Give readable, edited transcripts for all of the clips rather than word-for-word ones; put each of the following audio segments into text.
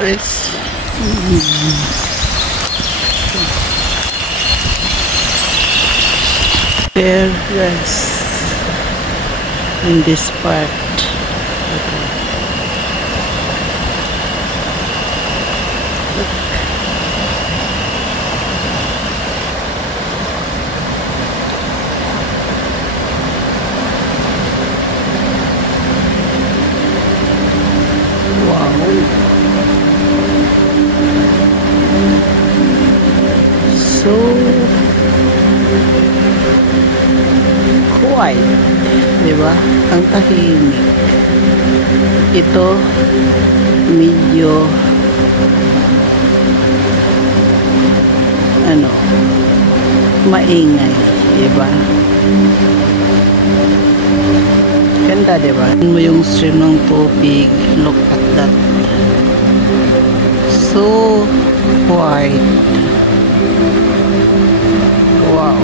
It's fair rest in this part. So quiet, di ba? Ang tahimik. Ito medyo maingay, di ba? Ganda, di ba? Mo yung stream ng tubig, look at that. So quiet. Wow.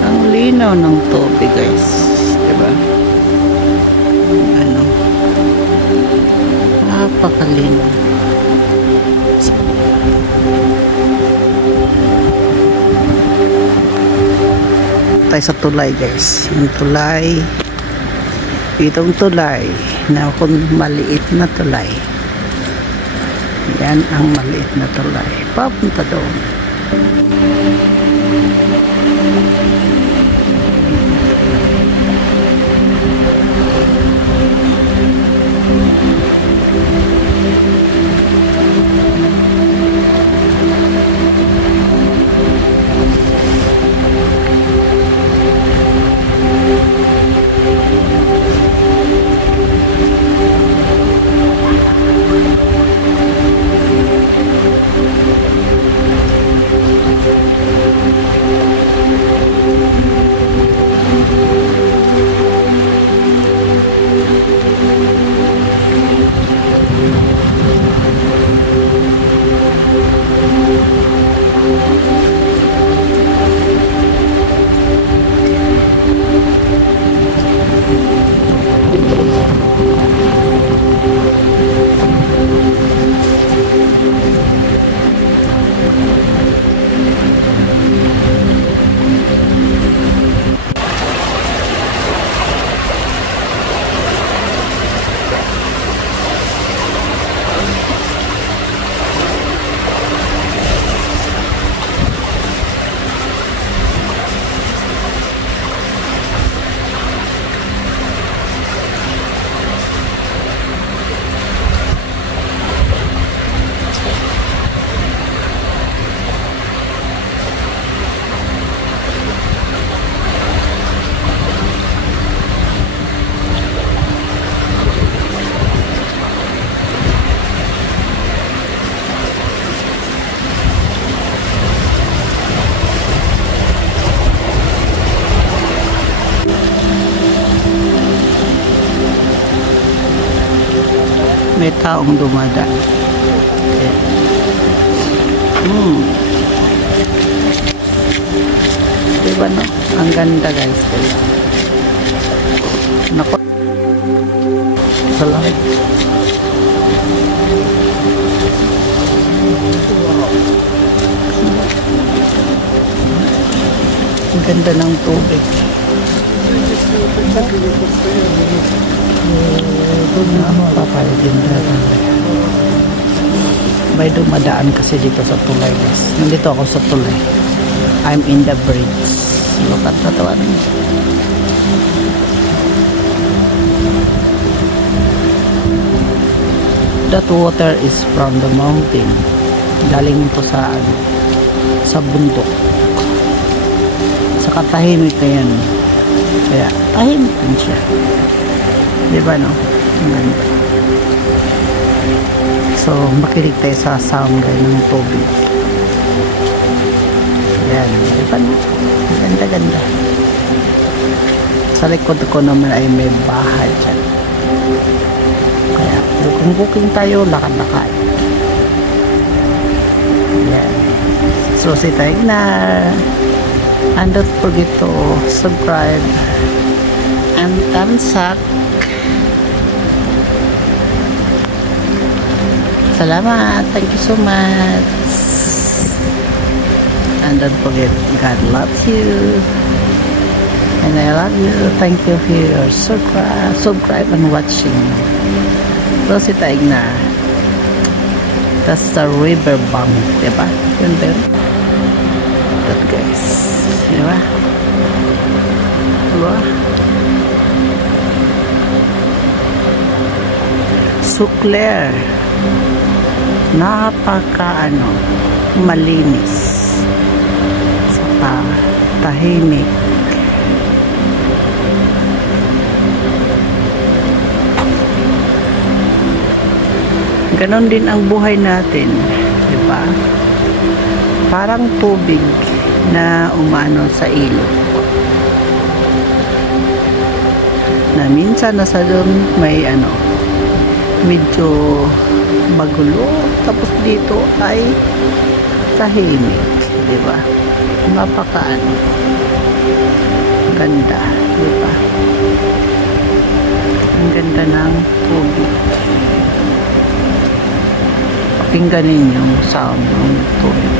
Ang linaw ng tubig, guys. Diba? Napakalinaw. Tayo sa tulay, guys. Yung tulay. Itong tulay na kung maliit na tulay, yan ang maliit na tulay papunta doon. May taong dumadaan. Diba, no? Ang ganda, guys. Nako. Sa langit. Ang ganda ng tubig. Napakaganda. May dumadaan kasi dito sa tulay, guys. Nandito ako sa tulay. I'm in the bridge. Look at that one. That water is from the mountain. Galing ito sa bundok. Sa katahimik na yan. Kaya tahimik din siya. Diba, no? So, makinig tayo sa sound ng tubig. Yan. Diba, no? Ganda-ganda. Sa likod ko naman ay may bahay dyan. Kaya, kung booking tayo, lakad-lakad. Yan. So, si Taignar. And don't forget to subscribe and thumbs up. Salamat. Thank you so much. And don't forget, God loves you. And I love you. Thank you for your subscribe and watching. Ito si Taig na. That's the river bank. Diba? Yun din. That guys. Diba? Diba? So clear. Napaka malinis. Saka tahimik. Ganon din ang buhay natin, di ba? Parang tubig na umano sa ilog. Na minsan nasa doon may medyo magulo, tapos dito ay tahimik, di ba? Napaka ganda, di ba? Ang ganda ng tubig. Pakinggan ninyo yung sound ng tubig.